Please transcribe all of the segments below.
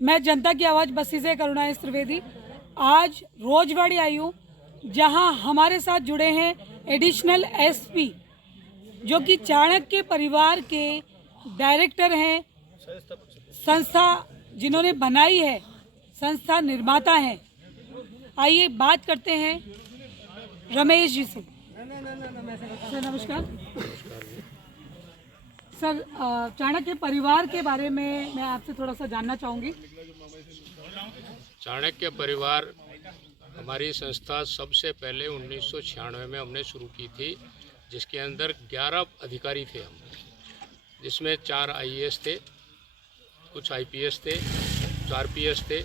मैं जनता की आवाज़ बस्ती से करुणा त्रिवेदी आज रोजवाड़ी आई हूँ, जहाँ हमारे साथ जुड़े हैं एडिशनल एसपी जो कि चाणक्य परिवार के डायरेक्टर हैं, संस्था जिन्होंने बनाई है, संस्था निर्माता हैं। आइए बात करते हैं रमेश जी से। सर नमस्कार। सर चाणक्य परिवार के बारे में मैं आपसे थोड़ा सा जानना चाहूँगी। चाणक्य परिवार हमारी संस्था सबसे पहले 1996 में हमने शुरू की थी, जिसके अंदर 11 अधिकारी थे हम, जिसमें 4 आईएएस थे, कुछ आईपीएस थे, 4 पीएस थे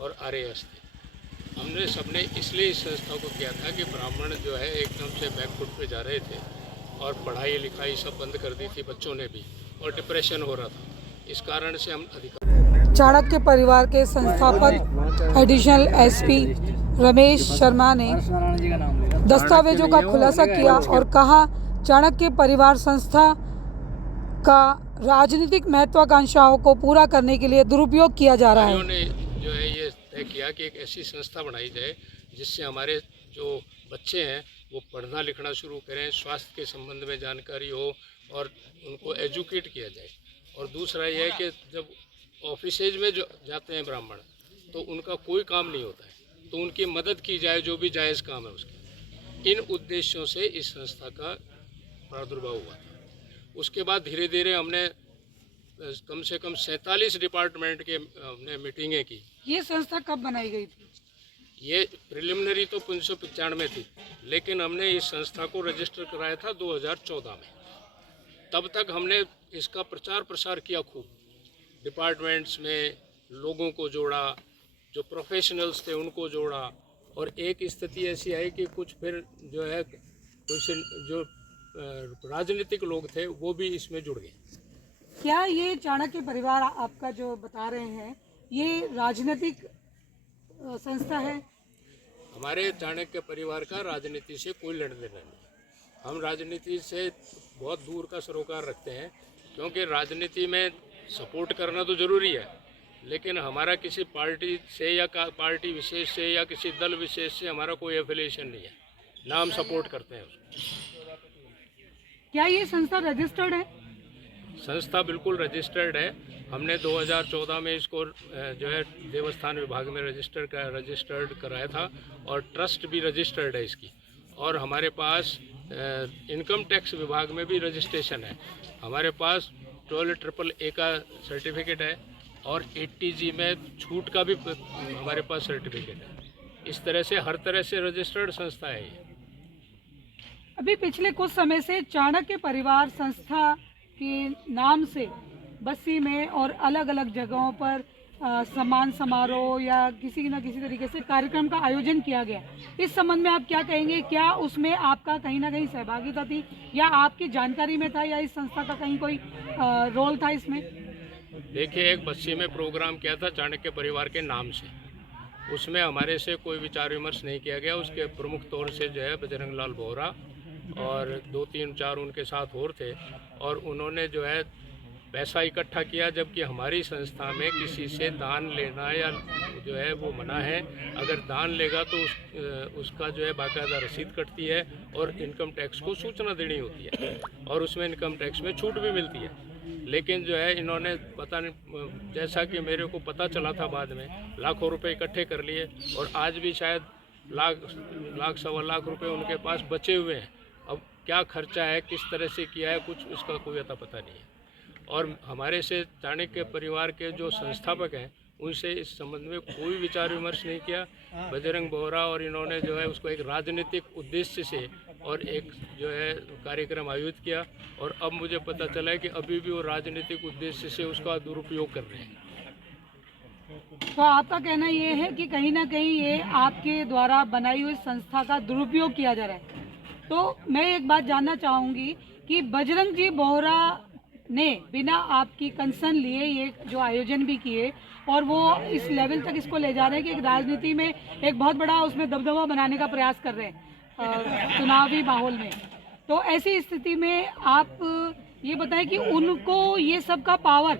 और आरएएस थे। हमने सबने इसलिए इस संस्था को किया था कि ब्राह्मण जो है एकदम से बैकफुट पे जा रहे थे और पढ़ाई लिखाई सब बंद कर दी थी बच्चों ने भी, और डिप्रेशन हो रहा था। इस कारण से हम अधिकारी चाणक्य परिवार के संस्थापक एडिशनल एसपी रमेश शर्मा ने दस्तावेजों का खुलासा किया और कहा चाणक्य परिवार संस्था का राजनीतिक महत्वाकांक्षाओं को पूरा करने के लिए दुरुपयोग किया जा रहा है। ने जो है ये तय किया कि एक ऐसी संस्था बनाई जाए जिससे हमारे जो बच्चे हैं वो पढ़ना लिखना शुरू करें, स्वास्थ्य के संबंध में जानकारी हो और उनको एजुकेट किया जाए। और दूसरा ये है कि जब ऑफिसेज में जो जाते हैं ब्राह्मण, तो उनका कोई काम नहीं होता है, तो उनकी मदद की जाए, जो भी जायज़ काम है उसके। इन उद्देश्यों से इस संस्था का प्रादुर्भाव हुआ था। उसके बाद धीरे धीरे हमने कम से कम 47 डिपार्टमेंट के हमने मीटिंगें की। ये संस्था कब बनाई गई थी? ये प्रिलिमिनरी तो 1995 में थी, लेकिन हमने इस संस्था को रजिस्टर कराया था 2014 में। तब तक हमने इसका प्रचार प्रसार किया खूब, डिपार्टमेंट्स में लोगों को जोड़ा, जो प्रोफेशनल्स थे उनको जोड़ा, और एक स्थिति ऐसी आई कि कुछ फिर जो है कुछ जो राजनीतिक लोग थे वो भी इसमें जुड़ गए। क्या ये चाणक्य परिवार आपका जो बता रहे हैं ये राजनीतिक संस्था है? हमारे चाणक्य परिवार का राजनीति से कोई लेना देना नहीं। हम राजनीति से बहुत दूर का सरोकार रखते हैं, क्योंकि राजनीति में सपोर्ट करना तो ज़रूरी है, लेकिन हमारा किसी पार्टी से या पार्टी विशेष से या किसी दल विशेष से हमारा कोई एफिलिएशन नहीं है, ना हम सपोर्ट करते हैं उसको। क्या ये संस्था रजिस्टर्ड है? संस्था बिल्कुल रजिस्टर्ड है। हमने 2014 में इसको जो है देवस्थान विभाग में रजिस्टर्ड कराया था, और ट्रस्ट भी रजिस्टर्ड है इसकी। और हमारे पास इनकम टैक्स विभाग में भी रजिस्ट्रेशन है। हमारे पास 12AAA का सर्टिफिकेट है, और 80G में छूट का भी हमारे पास सर्टिफिकेट है। इस तरह से हर तरह से रजिस्टर्ड संस्था है ये। अभी पिछले कुछ समय से चाणक्य परिवार संस्था के नाम से बस्ती में और अलग अलग जगहों पर सम्मान समारोह या किसी न किसी तरीके से कार्यक्रम का आयोजन किया गया। इस संबंध में आप क्या कहेंगे? क्या उसमें आपका कहीं ना कहीं सहभागिता थी, या आपकी जानकारी में था, या इस संस्था का कहीं कोई रोल था इसमें? देखिए, एक बस्ती में प्रोग्राम किया था चाणक्य परिवार के नाम से, उसमें हमारे से कोई विचार विमर्श नहीं किया गया। उसके प्रमुख तौर से जो है बजरंग लाल बोहरा और 2-3-4 उनके साथ और थे, और उन्होंने जो है पैसा इकट्ठा किया, जबकि हमारी संस्था में किसी से दान लेना या जो है वो मना है। अगर दान लेगा तो उसका जो है बाकायदा रसीद कटती है और इनकम टैक्स को सूचना देनी होती है, और उसमें इनकम टैक्स में छूट भी मिलती है। लेकिन जो है इन्होंने पता नहीं, जैसा कि मेरे को पता चला था बाद में, लाखों रुपए इकट्ठे कर लिए, और आज भी शायद लाख सवा लाख रुपए उनके पास बचे हुए हैं। अब क्या खर्चा है, किस तरह से किया है, कुछ उसका कोई अता पता नहीं है। और हमारे से चाणक्य परिवार के जो संस्थापक हैं उनसे इस संबंध में कोई विचार विमर्श नहीं किया। बजरंग बोहरा और इन्होंने जो है उसको एक राजनीतिक उद्देश्य से और एक जो है कार्यक्रम आयोजित किया, और अब मुझे पता चला है कि अभी भी वो राजनीतिक उद्देश्य से उसका दुरुपयोग कर रहे हैं। तो आपका कहना ये है कि कहीं ना कहीं ये आपके द्वारा बनाई हुई संस्था का दुरुपयोग किया जा रहा है। तो मैं एक बात जानना चाहूँगी कि बजरंग जी बोहरा ने बिना आपकी कंसर्न लिए ये जो आयोजन भी किए, और वो इस लेवल तक इसको ले जा रहे हैं कि एक राजनीति में एक बहुत बड़ा उसमें दबदबा बनाने का प्रयास कर रहे हैं चुनावी माहौल में। तो ऐसी स्थिति में आप ये बताएं कि उनको ये सब का पावर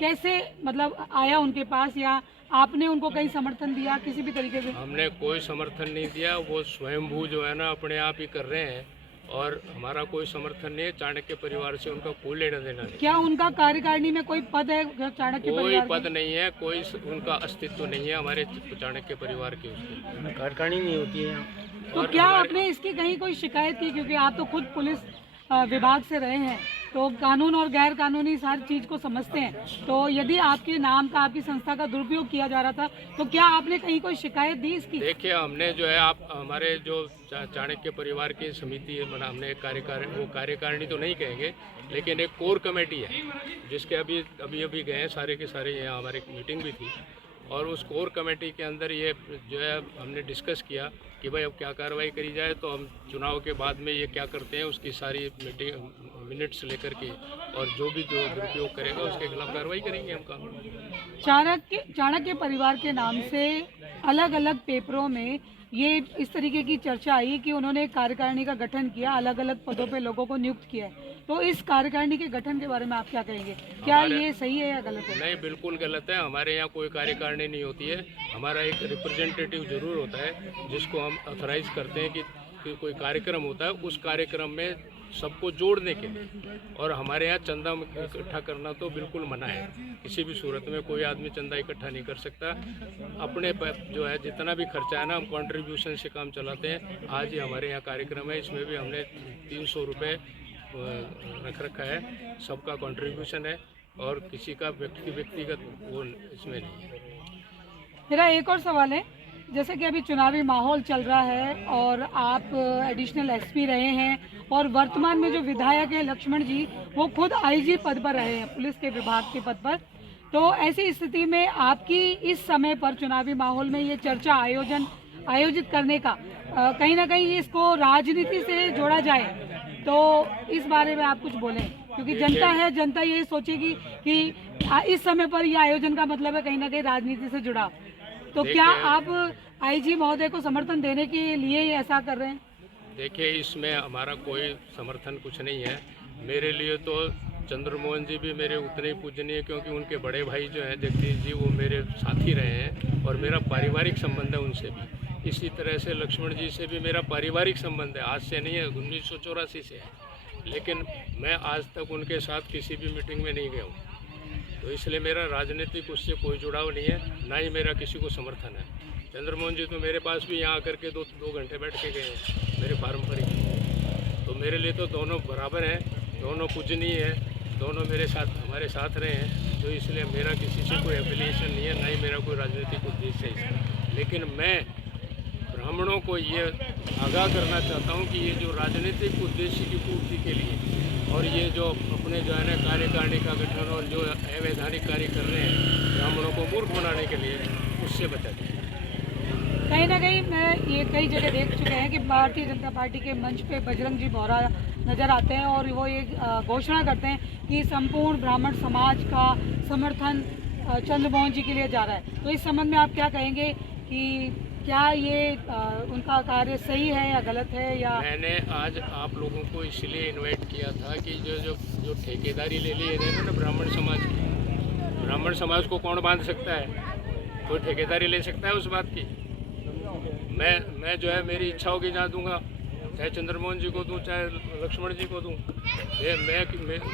कैसे मतलब आया उनके पास, या आपने उनको कहीं समर्थन दिया किसी भी तरीके से? हमने कोई समर्थन नहीं दिया, वो स्वयंभू जो है ना अपने आप ही कर रहे हैं और हमारा कोई समर्थन नहीं है। चाणक्य परिवार से उनका कोई लेना देना नहीं। क्या उनका कार्यकारिणी में कोई पद है चाणक्य कोई परिवार पद में? नहीं है, कोई उनका अस्तित्व नहीं है हमारे चाणक्य परिवार के उसमें। कार्यकारिणी नहीं होती है यहाँ। तो और क्या हमारे- आपने इसकी कहीं कोई शिकायत की, क्योंकि आप तो खुद पुलिस विभाग से रहे हैं, तो कानून और गैर कानूनी सारी चीज को समझते हैं, तो यदि आपके नाम का, आपकी संस्था का दुरुपयोग किया जा रहा था, तो क्या आपने कहीं कोई शिकायत दी इसकी? देखिए, हमने जो है आप हमारे जो चाणक्य परिवार की समिति है, बना हमने एक कार्यकारिणी तो नहीं कहेंगे, लेकिन एक कोर कमेटी है जिसके अभी गए हैं सारे के सारे। यहाँ हमारी मीटिंग भी थी और उस कोर कमेटी के अंदर ये जो है हमने डिस्कस किया कि भाई अब क्या कार्रवाई करी जाए। तो हम चुनाव के बाद में ये क्या करते हैं उसकी सारी मीटिंग मिनट्स लेकर के, और जो दुरुपयोग करेगा उसके खिलाफ कार्रवाई करेंगे हम कानून। चाणक्य परिवार के नाम से अलग अलग पेपरों में ये इस तरीके की चर्चा आई कि उन्होंने एक कार्यकारिणी का गठन किया, अलग अलग पदों पे लोगों को नियुक्त किया है। तो इस कार्यकारिणी के गठन के बारे में आप क्या कहेंगे? क्या ये सही है या गलत है? नहीं, बिल्कुल गलत है। हमारे यहाँ कोई कार्यकारिणी नहीं होती है। हमारा एक रिप्रेजेंटेटिव जरूर होता है जिसको हम ऑथराइज करते हैं कि कोई कार्यक्रम होता है, उस कार्यक्रम में सबको जोड़ने के लिए। और हमारे यहाँ चंदा इकट्ठा करना तो बिल्कुल मना है। किसी भी सूरत में कोई आदमी चंदा इकट्ठा नहीं कर सकता। अपने जो है जितना भी खर्चा है ना, हम कंट्रीब्यूशन से काम चलाते हैं। आज ही हमारे यहाँ कार्यक्रम है, इसमें भी हमने 300 रुपये रख रखा है। सबका कंट्रीब्यूशन है और किसी का व्यक्तिगत वो इसमें नहीं है। मेरा एक और सवाल है, जैसे कि अभी चुनावी माहौल चल रहा है और आप एडिशनल एसपी रहे हैं और वर्तमान में जो विधायक है लक्ष्मण जी, वो खुद आईजी पद पर रहे हैं, पुलिस के विभाग के पद पर। तो ऐसी स्थिति में आपकी इस समय पर चुनावी माहौल में ये चर्चा आयोजित करने का कहीं ना कहीं इसको राजनीति से जोड़ा जाए, तो इस बारे में आप कुछ बोलें, क्योंकि जनता है, जनता ये सोचेगी कि इस समय पर यह आयोजन का मतलब है कहीं ना कहीं राजनीति से जुड़ा। तो क्या आप आईजी महोदय को समर्थन देने के लिए ही ऐसा कर रहे हैं? देखिए, इसमें हमारा कोई समर्थन कुछ नहीं है। मेरे लिए तो चंद्रमोहन जी भी मेरे उतने ही पूजनीय, क्योंकि उनके बड़े भाई जो हैं जगदीश जी, वो मेरे साथी रहे हैं और मेरा पारिवारिक संबंध है उनसे भी। इसी तरह से लक्ष्मण जी से भी मेरा पारिवारिक संबंध है, आज से नहीं है, 1984 से है। लेकिन मैं आज तक उनके साथ किसी भी मीटिंग में नहीं गया हूँ, तो इसलिए मेरा राजनीतिक उससे कोई जुड़ाव नहीं है, ना ही मेरा किसी को समर्थन है। चंद्रमोहन जी तो मेरे पास भी यहाँ आकर के दो घंटे बैठ के गए हैं मेरे पारंपरिक। तो मेरे लिए तो दोनों बराबर हैं, दोनों पूजनीय हैं, दोनों हमारे साथ रहे हैं। तो इसलिए मेरा किसी से कोई एफिलिएशन नहीं है, ना ही मेरा कोई राजनीतिक उद्देश्य है इसका। लेकिन मैं ब्राह्मणों को ये आगाह करना चाहता हूँ कि ये जो राजनीतिक उद्देश्य की पूर्ति के लिए और ये जो अपने जो है ना कार्यकारिणी का गठन और जो अवैधानिक कार्य कर रहे हैं ब्राह्मणों को मूर्ख बनाने के लिए, उससे बचा जाए। कहीं ना कहीं मैं ये कई जगह देख चुके हैं कि भारतीय जनता पार्टी के मंच पे बजरंग जी बोहरा नज़र आते हैं और वो ये घोषणा करते हैं कि संपूर्ण ब्राह्मण समाज का समर्थन चंद्रमोहन जी के लिए जा रहा है। तो इस संबंध में आप क्या कहेंगे कि क्या ये उनका कार्य सही है या गलत है? या मैंने आज आप लोगों को इसलिए इनवाइट किया था कि जो ठेकेदारी ले ली है ना ब्राह्मण समाज को कौन बांध सकता है? कोई ठेकेदारी ले सकता है उस बात की? मैं जो है मेरी इच्छा होगी जहाँ दूंगा, चाहे चंद्रमोहन जी को दूं, चाहे लक्ष्मण जी को दूं। मैं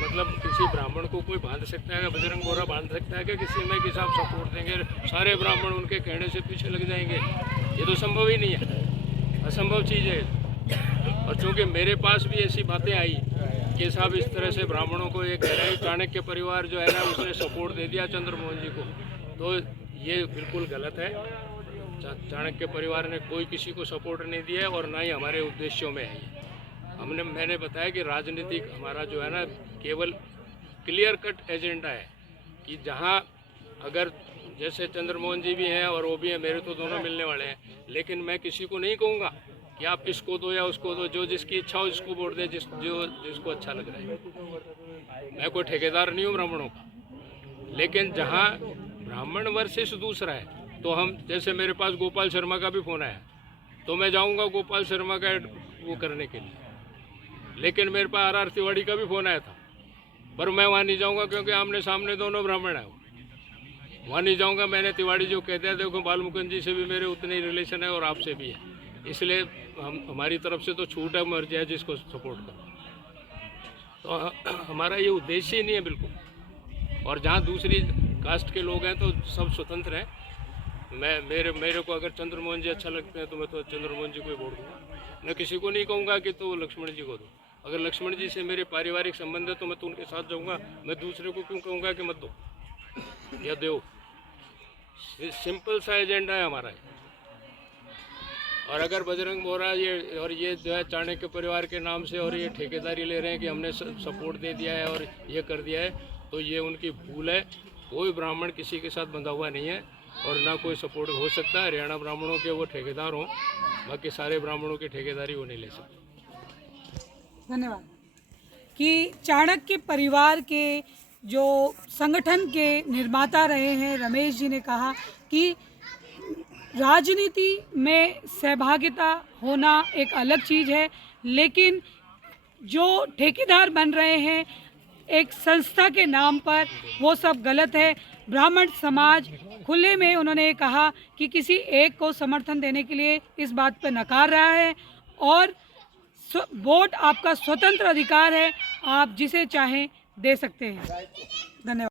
मतलब किसी ब्राह्मण को कोई बांध सकता है? बजरंग बोहरा बांध सकता है? कि किसी में किसी आप सपोर्ट देंगे, सारे ब्राह्मण उनके कहने से पीछे लग जाएंगे? ये तो संभव ही नहीं है, असंभव चीज़ है। और चूँकि मेरे पास भी ऐसी बातें आई कि साहब इस तरह से ब्राह्मणों को ये कह रहे हैं, चाणक्य परिवार जो है ना उसने सपोर्ट दे दिया चंद्रमोहन जी को, तो ये बिल्कुल गलत है। चाणक्य परिवार ने कोई किसी को सपोर्ट नहीं दिया है और ना ही हमारे उद्देश्यों में है। मैंने बताया कि राजनीतिक हमारा जो है ना केवल क्लियर कट एजेंडा है कि जहाँ अगर जैसे चंद्रमोहन जी भी हैं और वो भी हैं, मेरे तो दोनों मिलने वाले हैं, लेकिन मैं किसी को नहीं कहूँगा कि आप इसको दो या उसको दो, जो जिसकी इच्छा हो जिसको वोट दे, जिसको अच्छा लग रहा है। मैं कोई ठेकेदार नहीं हूँ ब्राह्मणों का। लेकिन जहाँ ब्राह्मण वर्सेस दूसरा है, तो हम जैसे मेरे पास गोपाल शर्मा का भी फ़ोन आया, तो मैं जाऊंगा गोपाल शर्मा का वो करने के लिए। लेकिन मेरे पास RR तिवारी का भी फ़ोन आया था, पर मैं वहाँ नहीं जाऊँगा क्योंकि आमने सामने दोनों ब्राह्मण हैं, वहाँ नहीं जाऊँगा। मैंने तिवाड़ी जो कहते हैं, देखो बालमुकुंद जी से भी मेरे उतने ही रिलेशन है और आपसे भी है, इसलिए हमारी तरफ से तो छूट है, मर्जी है जिसको सपोर्ट करो। तो हमारा ये उद्देश्य ही नहीं है बिल्कुल। और जहाँ दूसरी कास्ट के लोग हैं तो सब स्वतंत्र हैं। मेरे को अगर चंद्रमोहन जी अच्छा लगते हैं तो मैं तो चंद्रमोहन जी को ही वोट दूँगा। मैं किसी को नहीं कहूँगा कि तो लक्ष्मण जी को दो। अगर लक्ष्मण जी से मेरे पारिवारिक संबंध है तो मैं तो उनके साथ जाऊँगा। मैं दूसरे को क्यों कहूँगा कि मत दो या दो। सिंपल सा एजेंडा है हमारा। और अगर बजरंग बोहरा ये जो है चाणक्य परिवार के नाम से और ये ठेकेदारी ले रहे हैं कि हमने सपोर्ट दे दिया है और ये कर दिया है, तो ये उनकी भूल है। कोई ब्राह्मण किसी के साथ बंधा हुआ नहीं है और ना कोई सपोर्ट हो सकता है। हरियाणा ब्राह्मणों के वो ठेकेदार हों, बाकी सारे ब्राह्मणों की ठेकेदारी वो नहीं ले सकते। धन्यवाद। कि चाणक्य परिवार के जो संगठन के निर्माता रहे हैं रमेश जी ने कहा कि राजनीति में सहभागिता होना एक अलग चीज़ है, लेकिन जो ठेकेदार बन रहे हैं एक संस्था के नाम पर, वो सब गलत है। ब्राह्मण समाज खुले में उन्होंने कहा कि किसी एक को समर्थन देने के लिए इस बात पर नकार रहा है और वोट आपका स्वतंत्र अधिकार है, आप जिसे चाहें दे सकते हैं। धन्यवाद।